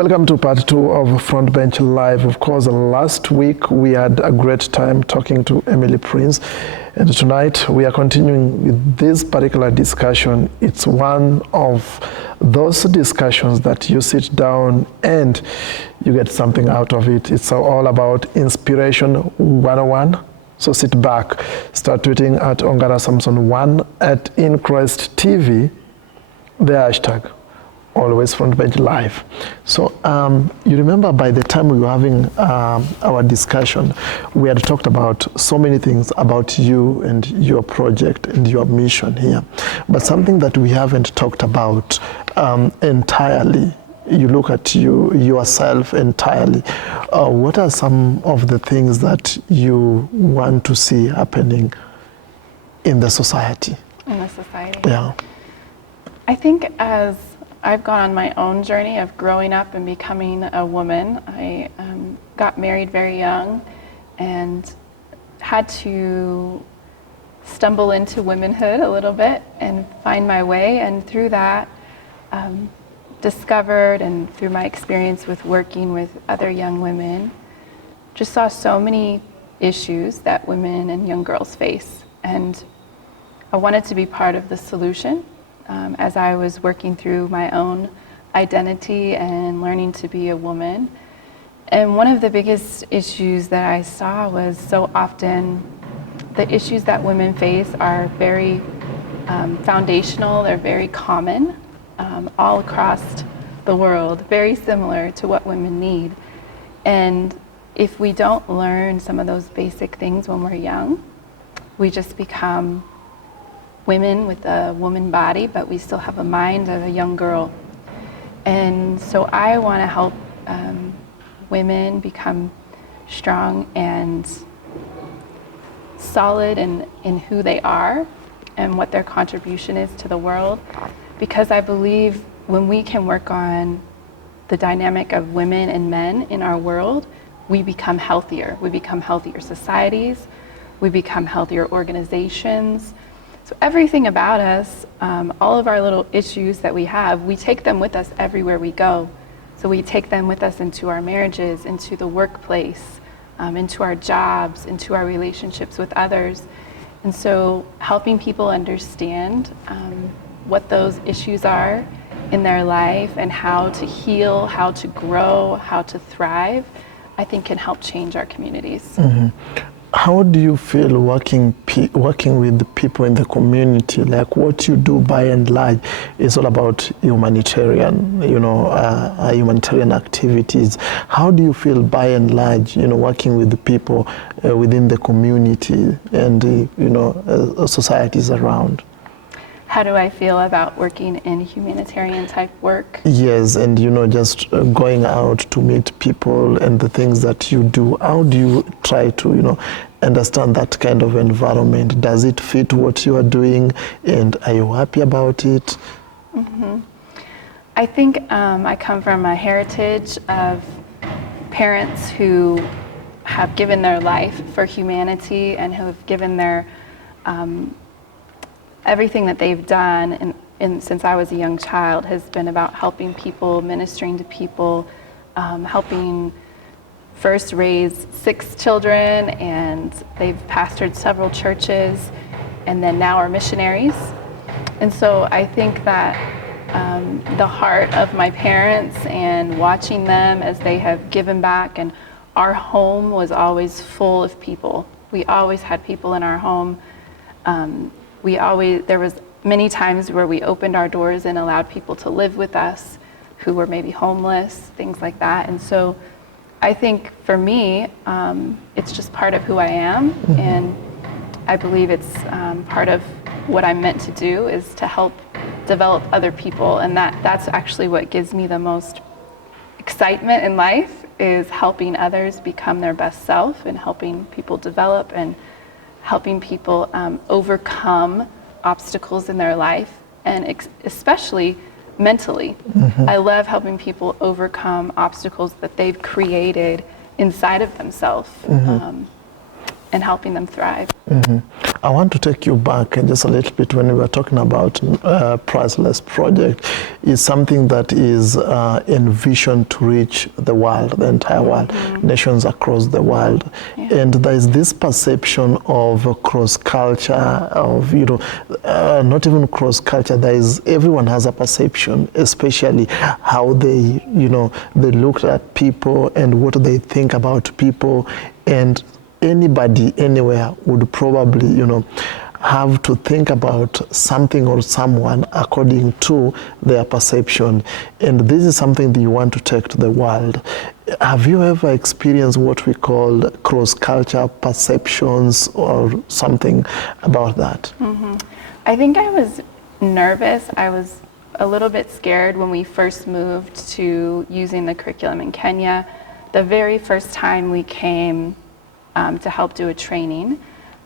Welcome to part 2 of Front Bench Live. Of course, last week we had a great time talking to Emily Prince, and tonight we are continuing with this particular discussion. It's one of those discussions that you sit down and you get something out of it. It's all about Inspiration 101. So sit back, start tweeting at Ongara Samson 1 at InChrist TV, the hashtag. Always Front Bench Live. So you remember by the time we were having our discussion, we had talked about so many things about you and your project and your mission here. But something that we haven't talked about entirely, you look at yourself entirely. What are some of the things that you want to see happening in the society? In the society? Yeah. I think as I've gone on my own journey of growing up and becoming a woman. I got married very young and had to stumble into womanhood a little bit and find my way, and through that discovered, and through my experience with working with other young women, just saw so many issues that women and young girls face, and I wanted to be part of the solution. As I was working through my own identity and learning to be a woman. And one of the biggest issues that I saw was so often the issues that women face are very foundational, they're very common all across the world, very similar to what women need. And if we don't learn some of those basic things when we're young, we just become women with a woman body, but we still have a mind of a young girl. And so I want to help women become strong and solid in who they are and what their contribution is to the world, because I believe when we can work on the dynamic of women and men in our world, we become healthier. We become healthier societies, we become healthier organizations. So everything about us, all of our little issues that we have, we take them with us everywhere we go. So we take them with us into our marriages, into the workplace, into our jobs, into our relationships with others. And so helping people understand what those issues are in their life and how to heal, how to grow, how to thrive, I think can help change our communities. Mm-hmm. How do you feel working with the people in the community? Like what you do by and large is all about humanitarian, humanitarian activities. How do you feel by and large, working with the people within the community and, societies around? How do I feel about working in humanitarian type work? Yes, and just going out to meet people and the things that you do. How do you try to, understand that kind of environment? Does it fit what you are doing, and are you happy about it? Mm-hmm. I think I come from a heritage of parents who have given their life for humanity and who have given their everything that they've done since I was a young child has been about helping people, ministering to people, helping first raise 6 children, and they've pastored several churches, and then now are missionaries. And so I think that the heart of my parents and watching them as they have given back, and our home was always full of people. We always had people in our home. There was many times where we opened our doors and allowed people to live with us who were maybe homeless, things like that. And so I think for me, it's just part of who I am. Mm-hmm. And I believe it's part of what I'm meant to do is to help develop other people. And that's actually what gives me the most excitement in life, is helping others become their best self and helping people develop and helping people overcome obstacles in their life, and especially mentally. Mm-hmm. I love helping people overcome obstacles that they've created inside of themselves. Mm-hmm. and helping them thrive. I want to take you back just a little bit when we were talking about Priceless Project. Is something that is envisioned to reach the world, the entire world, nations across the world. Yeah. And there is this perception of cross-culture, of, not even cross-culture, everyone has a perception, especially how they look at people and what they think about people, and anybody anywhere would probably have to think about something or someone according to their perception. And this is something that you want to take to the world. Have you ever experienced what we call cross-culture perceptions or something about that? I think I was nervous. I was a little bit scared when we first moved to using the curriculum in Kenya. The very first time we came to help do a training,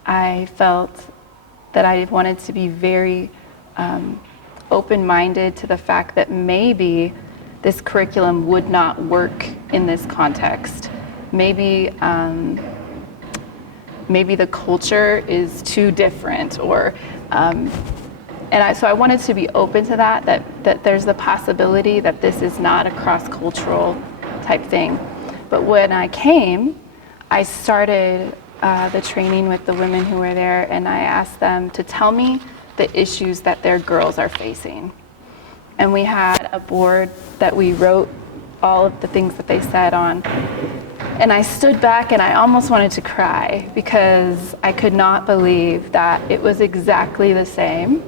I felt that I wanted to be very open-minded to the fact that maybe this curriculum would not work in this context. Maybe the culture is too different, or so I wanted to be open to that there's the possibility that this is not a cross-cultural type thing. But when I came, I started the training with the women who were there, and I asked them to tell me the issues that their girls are facing. And we had a board that we wrote all of the things that they said on. And I stood back and I almost wanted to cry because I could not believe that it was exactly the same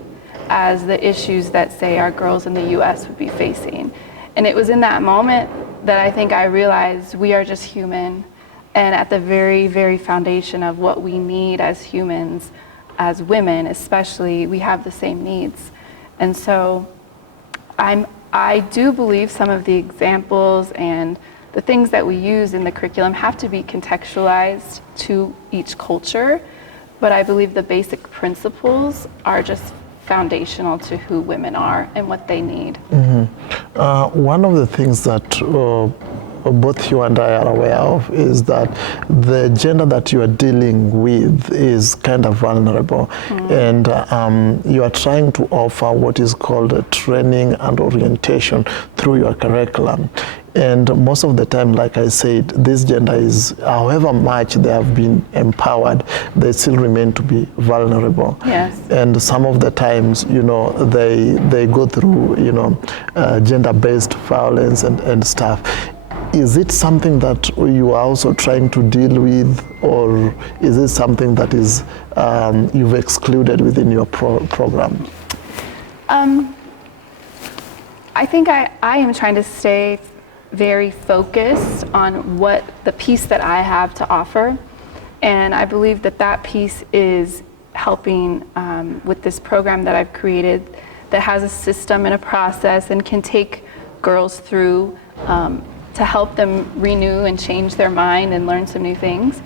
as the issues that, say, our girls in the US would be facing. And it was in that moment that I think I realized we are just human. And at the very, very foundation of what we need as humans, as women especially, we have the same needs. And so I do believe some of the examples and the things that we use in the curriculum have to be contextualized to each culture, but I believe the basic principles are just foundational to who women are and what they need. One of the things that both you and I are aware of is that the gender that you are dealing with is kind of vulnerable, and you are trying to offer what is called a training and orientation through your curriculum. And most of the time, like I said, this gender is, however much they have been empowered, they still remain to be vulnerable. Yes. And some of the times, they go through, gender-based violence and stuff. Is it something that you are also trying to deal with, or is it something that is you've excluded within your program? I think I am trying to stay very focused on what the piece that I have to offer, and I believe that piece is helping with this program that I've created that has a system and a process and can take girls through to help them renew and change their mind and learn some new things.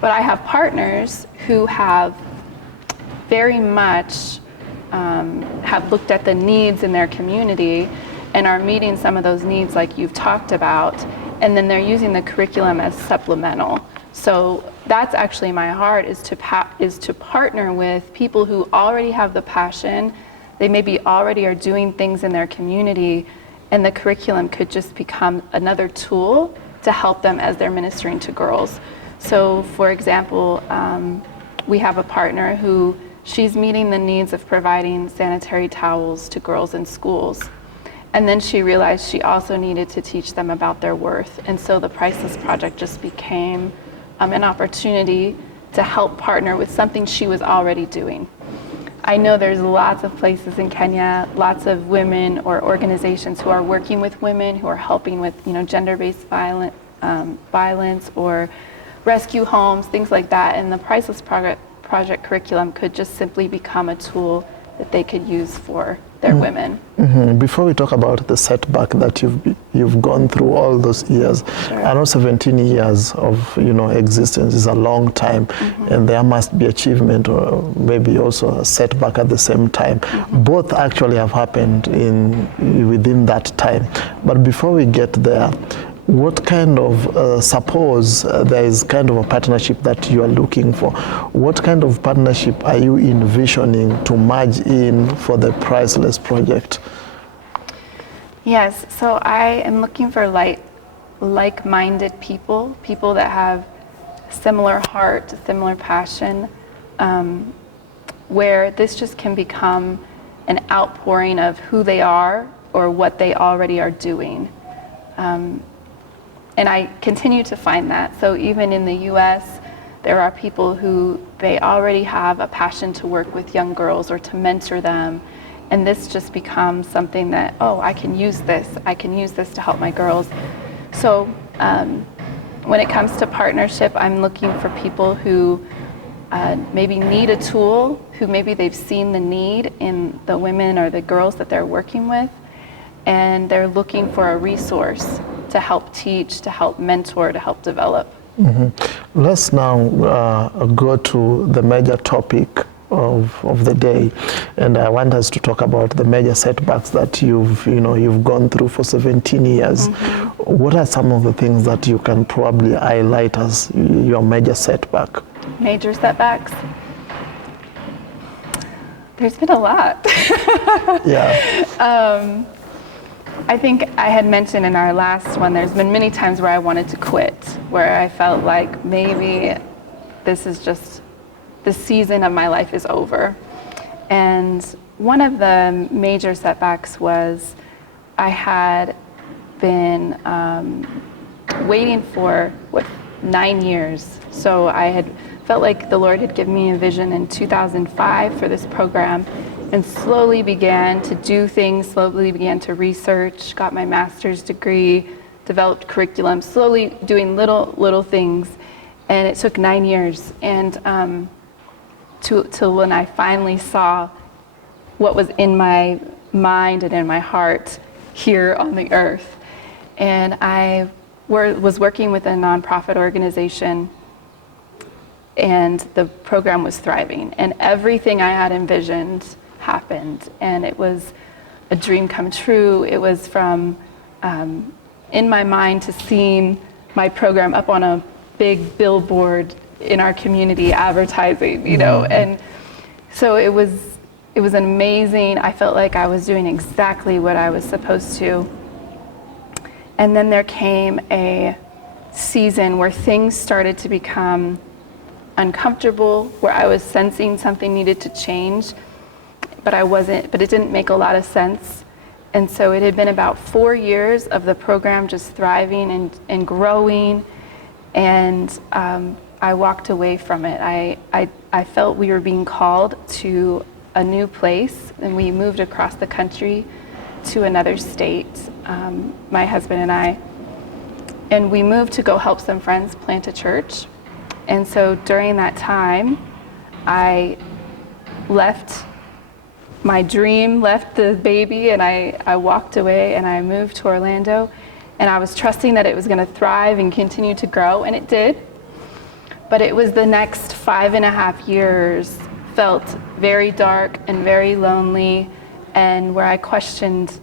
But I have partners who have very much have looked at the needs in their community and are meeting some of those needs like you've talked about, and then they're using the curriculum as supplemental. So that's actually my heart, is to partner with people who already have the passion. They maybe already are doing things in their community, and the curriculum could just become another tool to help them as they're ministering to girls. So for example, we have a partner who she's meeting the needs of providing sanitary towels to girls in schools. And then she realized she also needed to teach them about their worth. And so the Priceless Project just became an opportunity to help partner with something she was already doing. I know there's lots of places in Kenya, lots of women or organizations who are working with women, who are helping with gender-based violence or rescue homes, things like that. And the Priceless Project curriculum could just simply become a tool that they could use for their women. Before we talk about the setback that you've gone through all those years, Sure. I know 17 years of existence is a long time, and there must be achievement or maybe also a setback at the same time. Both actually have happened within that time. But before we get there, what kind of, suppose there is kind of a partnership that you are looking for, what kind of partnership are you envisioning to merge in for the Priceless Project? Yes, so I am looking for like-minded people that have similar heart, similar passion, where this just can become an outpouring of who they are or what they already are doing. And I continue to find that. So even in the US, there are people who they already have a passion to work with young girls or to mentor them. And this just becomes something that, oh, I can use this to help my girls. So when it comes to partnership, I'm looking for people who maybe need a tool, who maybe they've seen the need in the women or the girls that they're working with, and they're looking for a resource to help teach, to help mentor, to help develop. Mm-hmm. Let's now go to the major topic of the day, and I want us to talk about the major setbacks that you've gone through for 17 years. Mm-hmm. What are some of the things that you can probably highlight as your major setback? Major setbacks? There's been a lot. Yeah. I think I had mentioned in our last one, there's been many times where I wanted to quit, where I felt like maybe this is just, the season of my life is over. And one of the major setbacks was I had been waiting for, 9 years. So I had felt like the Lord had given me a vision in 2005 for this program, and slowly began to do things, slowly began to research, got my master's degree, developed curriculum, slowly doing little things. And it took 9 years. And till when I finally saw what was in my mind and in my heart here on the earth. And I was working with a nonprofit organization, and the program was thriving, and everything I had envisioned happened, and it was a dream come true. It was from in my mind to seeing my program up on a big billboard in our community advertising, and so it was amazing. I felt like I was doing exactly what I was supposed to. And then there came a season where things started to become uncomfortable, where I was sensing something needed to change, but it didn't make a lot of sense. And so it had been about 4 years of the program just thriving and growing, and I walked away from it. I felt we were being called to a new place, and we moved across the country to another state, my husband and I, and we moved to go help some friends plant a church. And so during that time, I left my dream, left the baby, and I walked away, and I moved to Orlando, and I was trusting that it was going to thrive and continue to grow, and it did. But it was the next 5.5 years felt very dark and very lonely, and where I questioned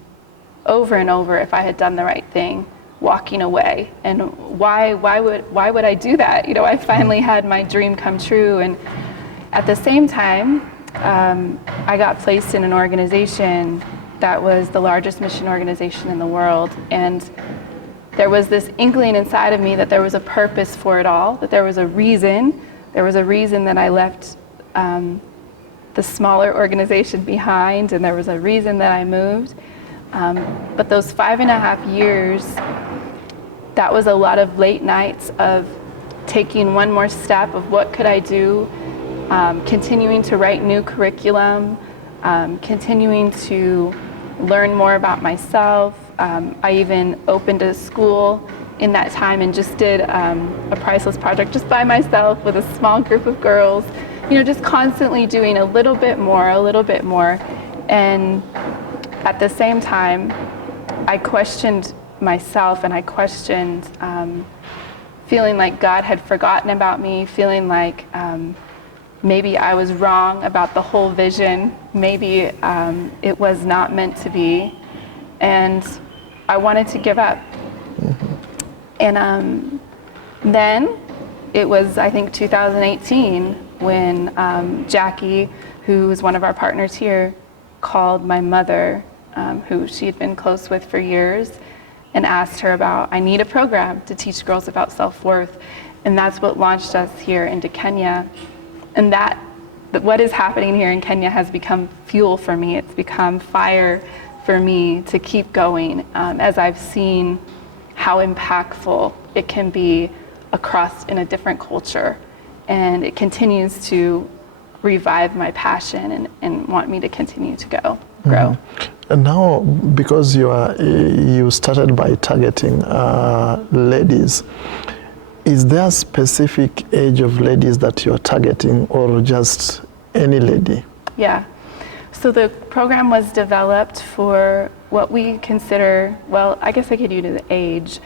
over and over if I had done the right thing, walking away, and why would I do that? I finally had my dream come true, and at the same time, I got placed in an organization that was the largest mission organization in the world, and there was this inkling inside of me that there was a purpose for it all, that there was a reason that I left the smaller organization behind, and there was a reason that I moved. But those 5.5 years, that was a lot of late nights of taking one more step of what could I do, continuing to write new curriculum, continuing to learn more about myself. I even opened a school in that time and just did a Priceless Project just by myself with a small group of girls, just constantly doing a little bit more. And at the same time, I questioned myself, and I questioned feeling like God had forgotten about me, feeling like maybe I was wrong about the whole vision, maybe it was not meant to be, and I wanted to give up. Mm-hmm. And then it was, I think, 2018 when Jackie, who is one of our partners here, called my mother, who she had been close with for years, and asked her about, I need a program to teach girls about self-worth. And that's what launched us here into Kenya. And that what is happening here in Kenya has become fuel for me. It's become fire for me to keep going, as I've seen how impactful it can be across in a different culture. And it continues to revive my passion and want me to continue to grow. Mm-hmm. And now, because you started by targeting ladies, is there a specific age of ladies that you're targeting, or just any lady? Yeah. So the program was developed for what we consider, well, I guess I could use the age,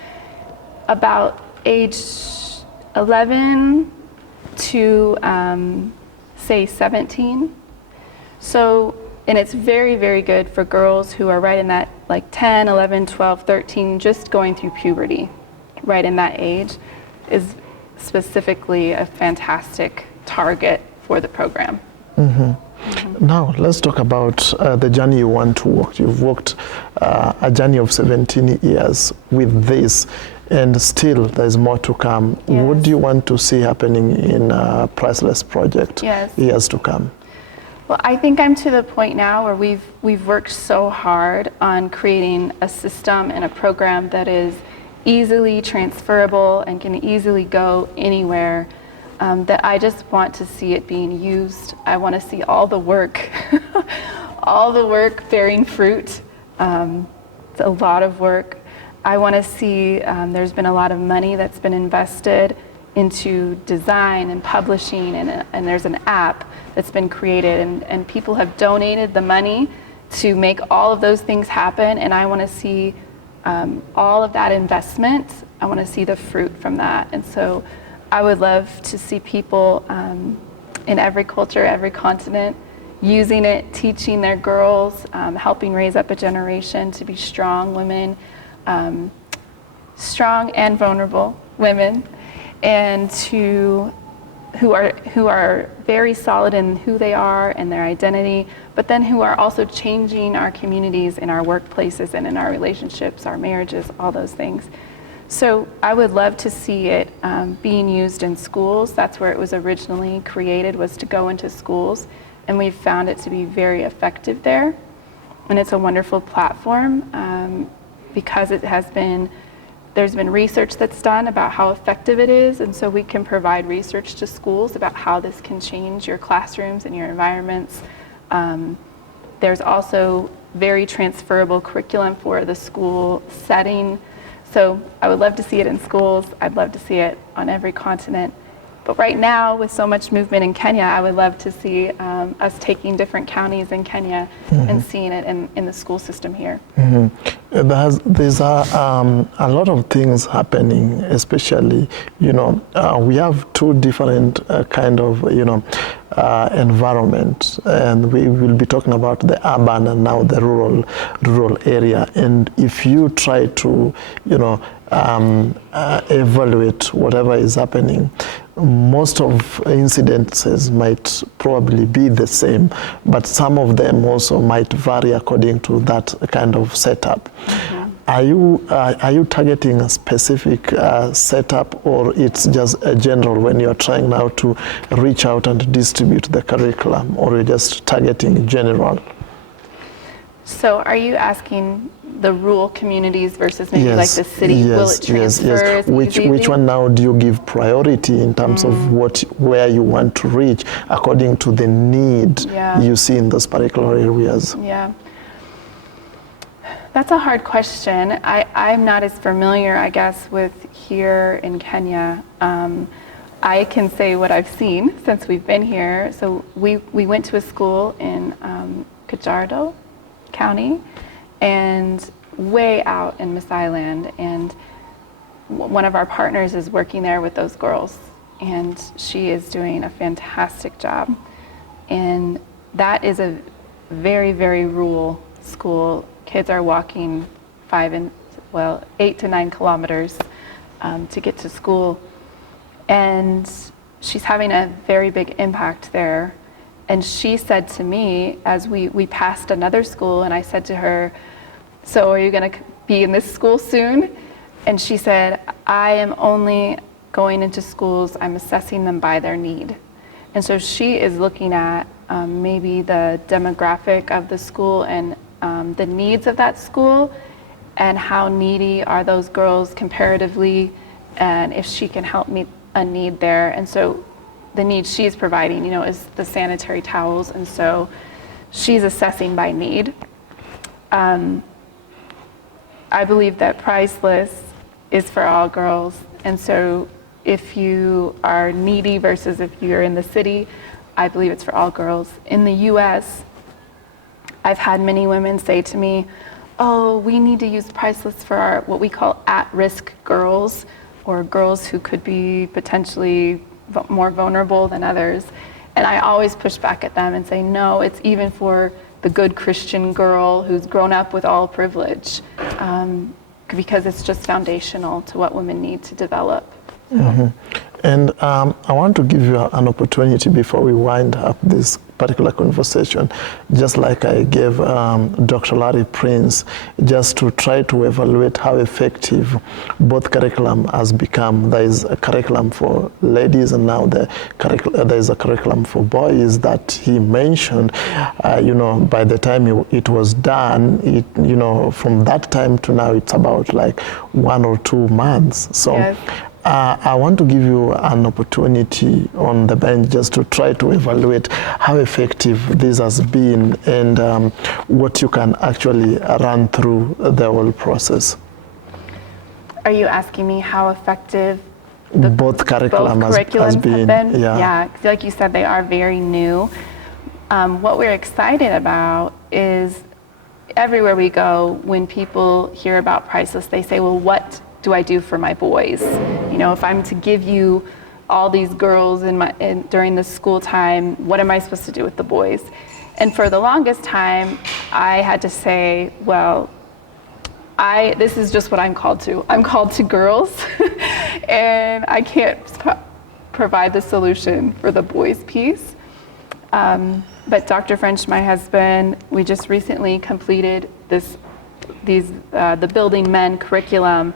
about age 11 to say 17. So, and it's very, very good for girls who are right in that like 10, 11, 12, 13, just going through puberty, right in that age, is specifically a fantastic target for the program. Mm-hmm. Mm-hmm. Now, let's talk about the journey you want to walk. You've walked a journey of 17 years with this, and still there's more to come. Yes. What do you want to see happening in Priceless Project years to come? Well, I think I'm to the point now where we've worked so hard on creating a system and a program that is easily transferable and can easily go anywhere, that I just want to see it being used. I want to see all the work, all the work bearing fruit. It's a lot of work. I want to see there's been a lot of money that's been invested into design and publishing, and there's an app that's been created, and people have donated the money to make all of those things happen, and I want to see all of that investment. I want to see the fruit from that. And so I would love to see people in every culture, every continent, using it, teaching their girls, helping raise up a generation to be strong women, strong and vulnerable women, and who are very solid in who they are and their identity, but then who are also changing our communities in our workplaces and in our relationships, our marriages, all those things. So I would love to see it being used in schools. That's where it was originally created, was to go into schools, and we've found it to be very effective there. And it's a wonderful platform because there's been research that's done about how effective it is, and so we can provide research to schools about how this can change your classrooms and your environments. There's also very transferable curriculum for the school setting. So I would love to see it in schools. I'd love to see it on every continent. But right now, with so much movement in Kenya, I would love to see us taking different counties in Kenya and seeing it in the school system here. There's a lot of things happening, especially, we have two different kind of, environment, and we will be talking about the urban and now the rural area. And if you try to, evaluate whatever is happening, most of incidences might probably be the same, but some of them also might vary according to that kind of setup. Are you targeting a specific setup, or it's just a general when you're trying now to reach out and distribute the curriculum, or you're just targeting general? So are you asking the rural communities versus maybe like the city? Yes, will it transfer? Yes. Which one now do you give priority in terms of where you want to reach according to the need you see in those particular areas? Yeah. That's a hard question. I'm not as familiar, I guess, with here in Kenya. I can say what I've seen since we've been here. So we went to a school in Kajiado County, and way out in Maasai Land, and one of our partners is working there with those girls, and she is doing a fantastic job. And that is a very, very rural school. Kids are walking 8 to 9 kilometers to get to school. And she's having a very big impact there. And she said to me, as we passed another school, and I said to her, so are you going to be in this school soon? And she said, I am only going into schools, I'm assessing them by their need. And so she is looking at maybe the demographic of the school and the needs of that school, and how needy are those girls comparatively, and if she can help meet a need there. And so the need she's providing, is the sanitary towels, and so she's assessing by need. I believe that Priceless is for all girls, and so if you are needy versus if you're in the city, I believe it's for all girls. In the US, I've had many women say to me, oh, we need to use Priceless for our, what we call at-risk girls, or girls who could be potentially more vulnerable than others. And I always push back at them and say, no, it's even for the good Christian girl who's grown up with all privilege, because it's just foundational to what women need to develop. Mm-hmm. And I want to give you an opportunity before we wind up this particular conversation, just like I gave Dr. Larry Prince, just to try to evaluate how effective both curriculum has become. There is a curriculum for ladies, and now there is a curriculum for boys that he mentioned. By the time it was done, from that time to now, it's about like 1 or 2 months. So. Yes. I want to give you an opportunity on the bench just to try to evaluate how effective this has been, and what you can actually run through the whole process. Are you asking me how effective both curriculum has been? Yeah, like you said, they are very new. What we're excited about is everywhere we go, when people hear about Priceless, they say, well, what do I do for my boys? If I'm to give you all these girls during the school time, what am I supposed to do with the boys? And for the longest time, I had to say, well, this is just what I'm called to. I'm called to girls, and I can't provide the solution for the boys piece. But Dr. French, my husband, we just recently completed the Building Men curriculum.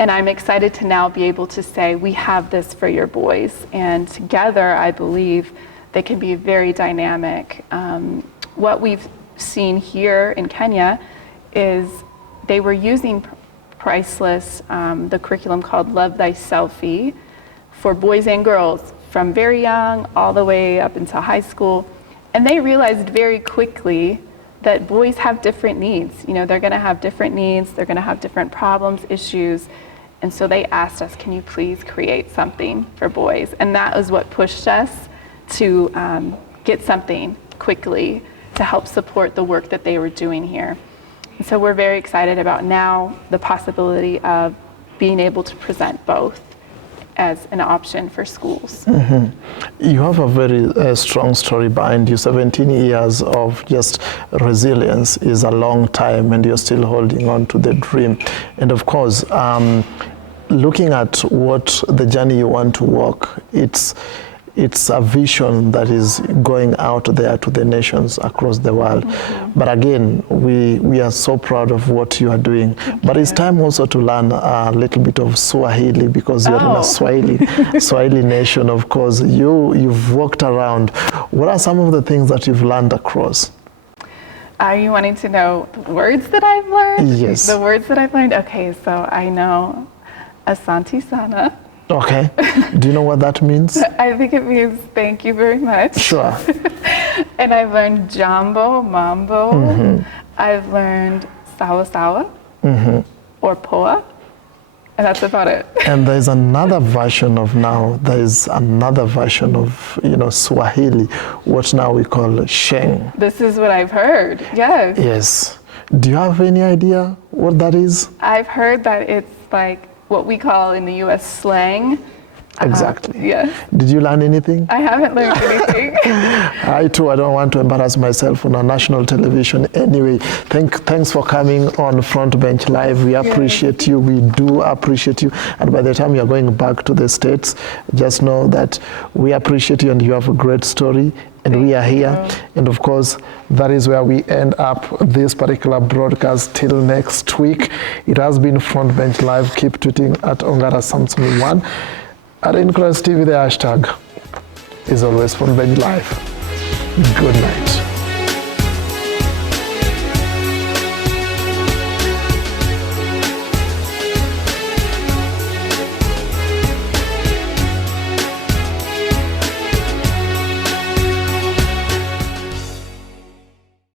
And I'm excited to now be able to say, we have this for your boys. And together, I believe they can be very dynamic. What we've seen here in Kenya is they were using Priceless, the curriculum called Love Thyself-y, for boys and girls from very young all the way up until high school. And they realized very quickly that boys have different needs. They're gonna have different needs, they're gonna have different problems, issues. And so they asked us, can you please create something for boys? And that was what pushed us to get something quickly to help support the work that they were doing here. And so we're very excited about now the possibility of being able to present both as an option for schools. Mm-hmm. You have a very strong story behind you. 17 years of just resilience is a long time, and you're still holding on to the dream. And of course, looking at what the journey you want to walk, it's a vision that is going out there to the nations across the world. Mm-hmm. But again, we are so proud of what you are doing. But it's time also to learn a little bit of Swahili, because you're in a Swahili nation, of course. You've walked around. What are some of the things that you've learned across? Are you wanting to know the words that I've learned? Yes. The words that I've learned? Okay, so I know Asante Sana. Okay. Do you know what that means? I think it means thank you very much. Sure. And I've learned Jambo, Mambo. Mm-hmm. I've learned Sawa Sawa, mm-hmm. or Poa. And that's about it. And there's another version of Swahili, what now we call Sheng. This is what I've heard, yes. Yes. Do you have any idea what that is? I've heard that it's like what we call in the US slang. Exactly. Yes. Did you learn anything? I haven't learned anything. I too, I don't want to embarrass myself on a national television. Anyway, thanks for coming on Front Bench Live. We appreciate you. We do appreciate you. And by the time you're going back to the States, just know that we appreciate you and you have a great story. And we are here. And of course, that is where we end up this particular broadcast. Till next week, it has been Front Bench Live. Keep tweeting at Ongara Samson 1. At Increst TV, the hashtag is always Front Bench Live. Good night.